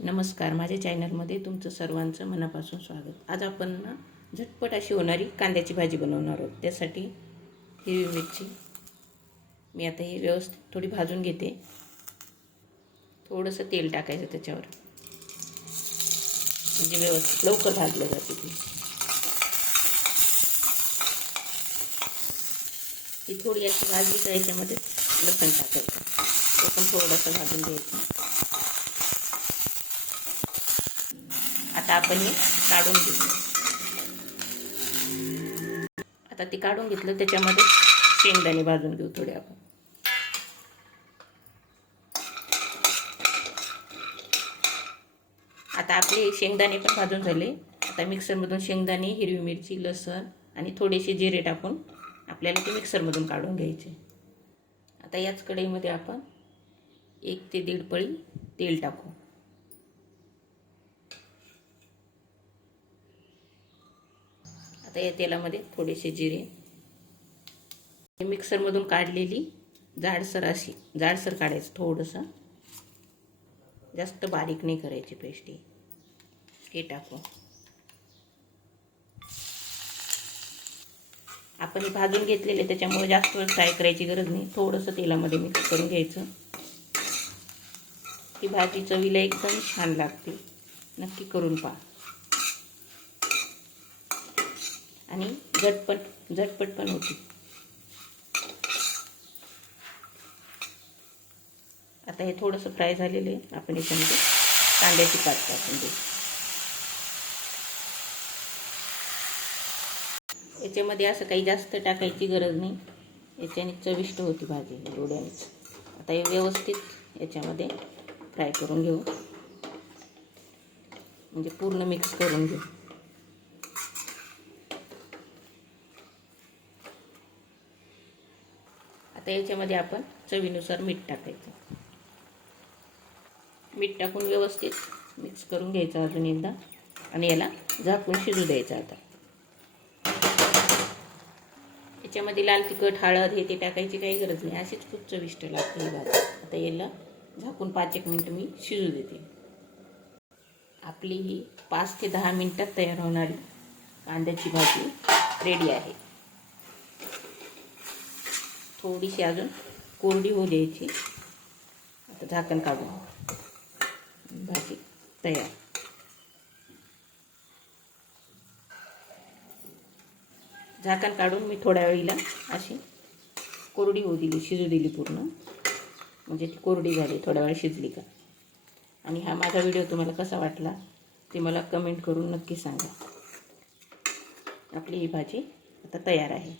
नमस्कार माझ्या चॅनलमध्ये तुमचं सर्वांचं मनापासून स्वागत. आज आपण ना झटपट अशी होणारी कांद्याची भाजी बनवणार आहोत. त्यासाठी हिरवी मिरची मी आता ही व्यवस्थित थोडी भाजून घेते. थोडंसं तेल टाकायचं त्याच्यावर. म्हणजे व्यवस्थित लवकर भाजलं जाते ती. ती थोडी अशी भाजली का याच्यामध्ये लसण टाकायचं. तो पण थोडंसं भाजून घ्यायचं. आता आपण हे काढून घेऊ. आता ते काढून घेतलं त्याच्यामध्ये शेंगदाणे भाजून घेऊ थोडे आपण. आता आपले शेंगदाणे पण भाजून झाले. आता मिक्सरमधून शेंगदाणे हिरवी मिरची लसण आणि थोडेसे जिरे टाकून आपल्याला ते मिक्सरमधून काढून घ्यायचे. आता याच कढईमध्ये आपण एक ते दीड पळी तेल टाकू. आता या तेलामध्ये थोडेसे जिरे. मिक्सरमधून काढलेली जाडसर अशी जाडसर काढायचं थोडंसं. जास्त बारीक नाही करायची पेस्ट. हे टाकू. आपण हे भाजून घेतलेले त्याच्यामुळे जास्त वेळ फ्राय करायची गरज नाही. थोडंसं तेलामध्ये मिक्स करून घ्यायचं. ही भाजी चवीला एकदम छान लागते. नक्की करून पहा. आणि झटपट झटपट पण होती. आता हे थोडंसं फ्राय झालेलं आहे. आपण याच्यामध्ये कांद्याची पात टाकून देऊ. याच्यामध्ये असं काही जास्त टाकायची गरज नाही. याच्याने चविष्ट होती भाजी डोळ्यानेच आता हे व्यवस्थित याच्यामध्ये फ्राय करून घेऊ. म्हणजे पूर्ण मिक्स करून घेऊ. आता याच्यामध्ये आपण चवीनुसार मीठ टाकायचं. मीठ टाकून व्यवस्थित मिक्स करून घ्यायचं अजून एकदा. आणि याला झाकून शिजू द्यायचं आता. याच्यामध्ये लाल तिखट हळद हे ते टाकायची काही गरज नाही. अशीच खूप चविष्ट लागते ही भाजी. आता याला झाकून पाच एक मिनटं मी शिजू देते. आपली ही पाच ते दहा मिनटात तयार होणारी कांद्याची भाजी रेडी आहे. थोडीशी अजून. कोरडी होऊ द्यायची. आता झाकण काढून. भाजी तयार. झाकण काढून मी थोड्या वेळीला अशी कोरडी होऊ दिली शिजू दिली पूर्ण. म्हणजे ती कोरडी झाली थोड्या वेळ शिजली का. आणि हा माझा व्हिडिओ तुम्हाला कसा वाटला ते मला कमेंट करून नक्की सांगा. आपली ही भाजी आता तयार आहे.